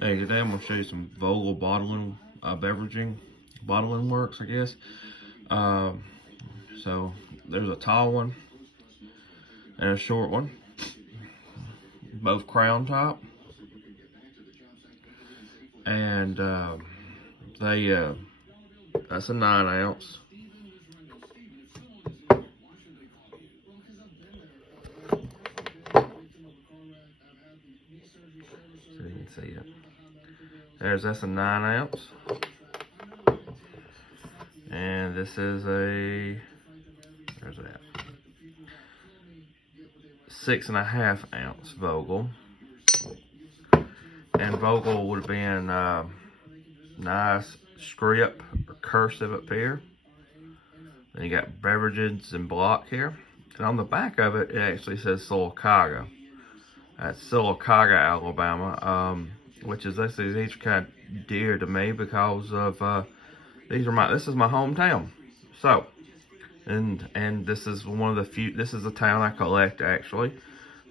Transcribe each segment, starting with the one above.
Hey, today I'm going to show you some Vogel bottling, bottling works, I guess. So there's a tall one and a short one, both crown top, and that's a 9 ounce. So you can see it. That's a 9 ounce. And this is there's that, 6.5 ounce Vogel. And Vogel would have been nice script or cursive up here. Then you got Beverages in block here. And on the back of it, it actually says Sylacauga. That's Sylacauga, Alabama. Which is, these are kind of dear to me because of this is my hometown. So, and this is one of the few. This is the town I collect actually.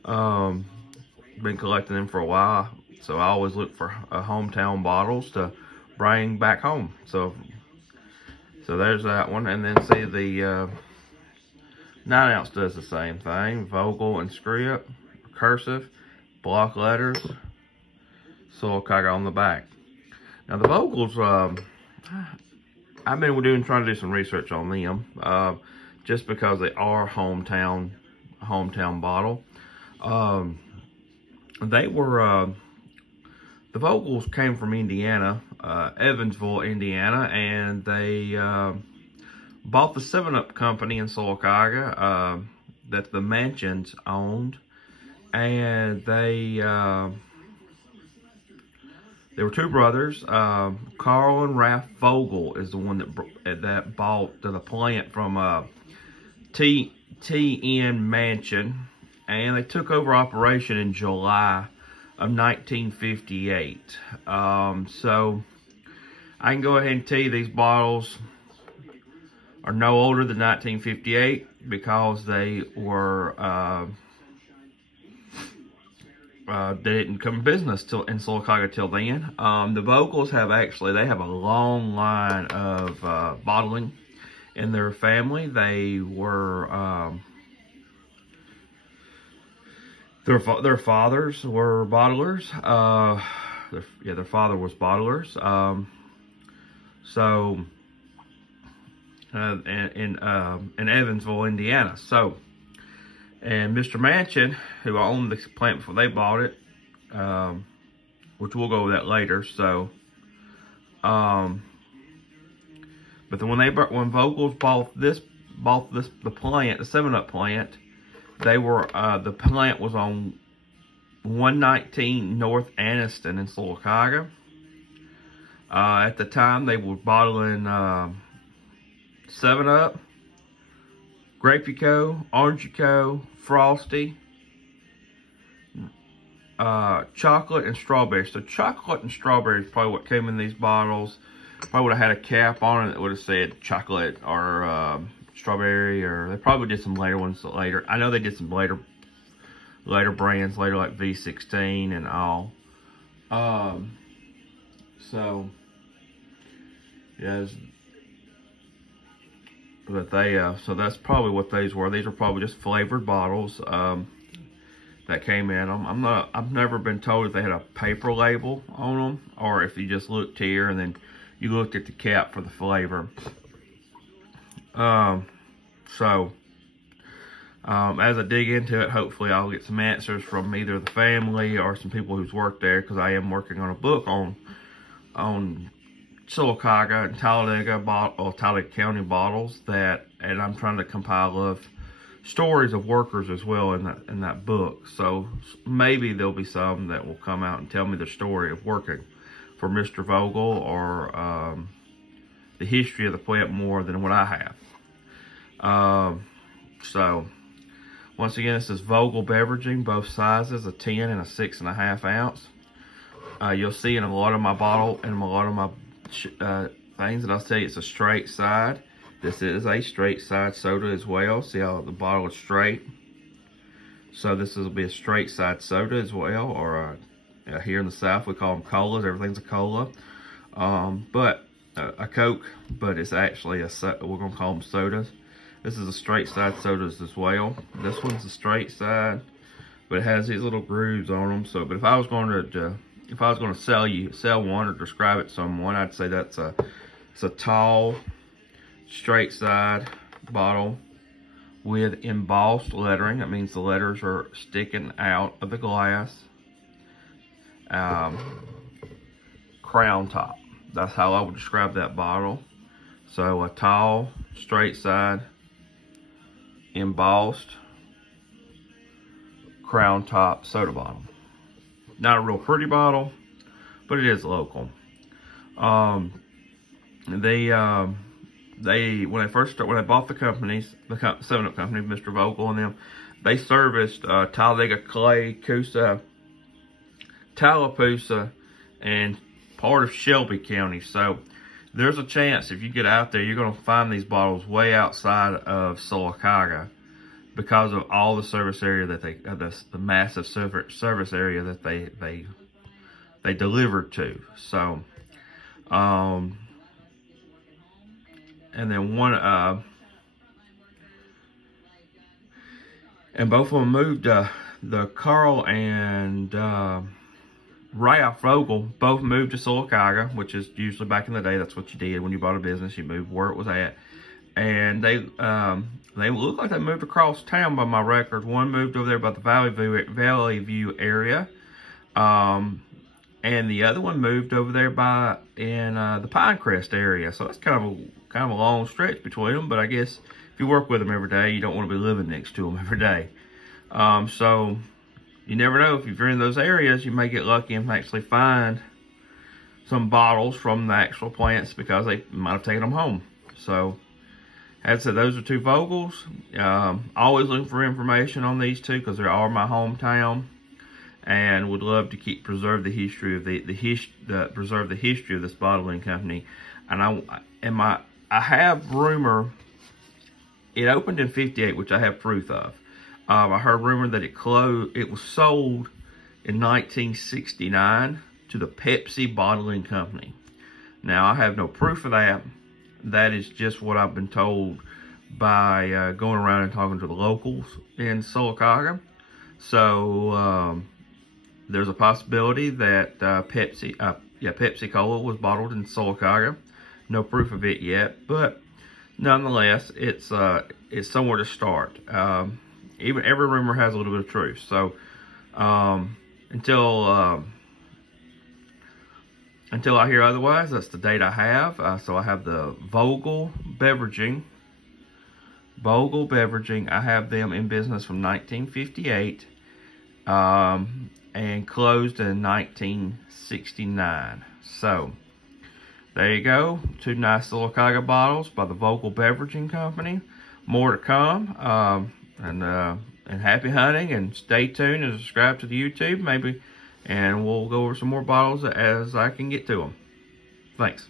Been collecting them for a while, so I always look for hometown bottles to bring back home. So there's that one, and then see the 9 ounce does the same thing. Vogel and script, cursive, block letters, Sylacauga on the back. Now the Vogels, I've been trying to do some research on them, just because they are hometown bottle. They were the Vogels came from Indiana, Evansville, Indiana, and they bought the 7-Up company in Sylacauga that the Mansions owned, and they there were two brothers. Carl and Ralph Vogel is the one that bought the plant from T.N. Mansion, and they took over operation in July of 1958. So I can go ahead and tell you these bottles are no older than 1958 because they were they didn't come in business in Sylacauga till then. The Vogels have a long line of bottling in their family. They were their fathers were bottlers. Their father was bottlers. In Evansville, Indiana. So. And Mr. Mansion, who owned the plant before they bought it, which we'll go over that later. So, but then when Vogels bought the plant, the 7-Up plant, the plant was on 119 North Anniston in Sylacauga. At the time, they were bottling 7-Up, Grape-Go, Orange-Go, Frosty, chocolate and strawberry. So chocolate and strawberry is probably what came in these bottles. Probably would have had a cap on it that would have said chocolate or strawberry, or they probably did some later ones later. I know they did some later brands later, like V16 and all. So yeah. But so that's probably what these were. These are probably just flavored bottles that came in them. I've never been told if they had a paper label on them, or if you just looked here and then you looked at the cap for the flavor. As I dig into it, hopefully I'll get some answers from either the family or some people who's worked there, because I am working on a book on Sylacauga and Talladega County bottles, and I'm trying to compile of stories of workers as well in that book. So maybe there'll be some that will come out and tell me the story of working for Mr. Vogel, or the history of the plant more than what I have. So once again, this is Vogel Beveraging, both sizes, a 10 and a 6.5 ounce. You'll see in a lot of my things that I'll tell you, it's a straight side. This is a straight side soda as well. See how the bottle is straight? So this will be a straight side soda as well, or Here in the South, we call them colas. Everything's a cola. But a Coke, but it's actually we're gonna call them sodas. This is a straight side sodas as well. This one's a straight side, but it has these little grooves on them. So, but if I was going to sell one or describe it to someone, I'd say it's a tall, straight side bottle with embossed lettering. That means the letters are sticking out of the glass. Crown top. That's how I would describe that bottle. So a tall, straight side, embossed, crown top soda bottle. Not a real pretty bottle, but it is local. When they bought the companies, the 7-Up company, Mr. Vogel and them, they serviced Talladega, Clay, Coosa, Tallapoosa, and part of Shelby County. So there's a chance if you get out there, you're going to find these bottles way outside of Sylacauga because of all the service area that the massive service area that they delivered to. So, and then and both of them moved. The Carl and Ralph Vogel both moved to Sylacauga, which is usually back in the day, that's what you did when you bought a business. You moved where it was at. And they look like they moved across town by my record. One moved over there by the Valley View area. And the other one moved over there in the Pinecrest area. So that's kind of a long stretch between them. But I guess if you work with them every day, you don't want to be living next to them every day. So you never know, if you're in those areas, you may get lucky and actually find some bottles from the actual plants because they might have taken them home. So, as I said, those are two Vogels. Always looking for information on these two because they are my hometown, and would love to preserve the history of preserve the history of this bottling company. And I have rumor it opened in '58, which I have proof of. I heard rumor that it was sold in 1969 to the Pepsi Bottling Company. Now, I have no proof of that. That is just what I've been told by going around and talking to the locals in Sylacauga. So, there's a possibility that Pepsi Cola was bottled in Sylacauga. No proof of it yet, but nonetheless, it's somewhere to start. Even every rumor has a little bit of truth. So until I hear otherwise, that's the date I have. So I have the Vogel Beveraging. I have them in business from 1958 and closed in 1969. So there you go. Two nice Sylacauga bottles by the Vogel Beveraging Company. More to come. And happy hunting, and stay tuned and subscribe to the YouTube maybe, and we'll go over some more bottles as I can get to them. Thanks.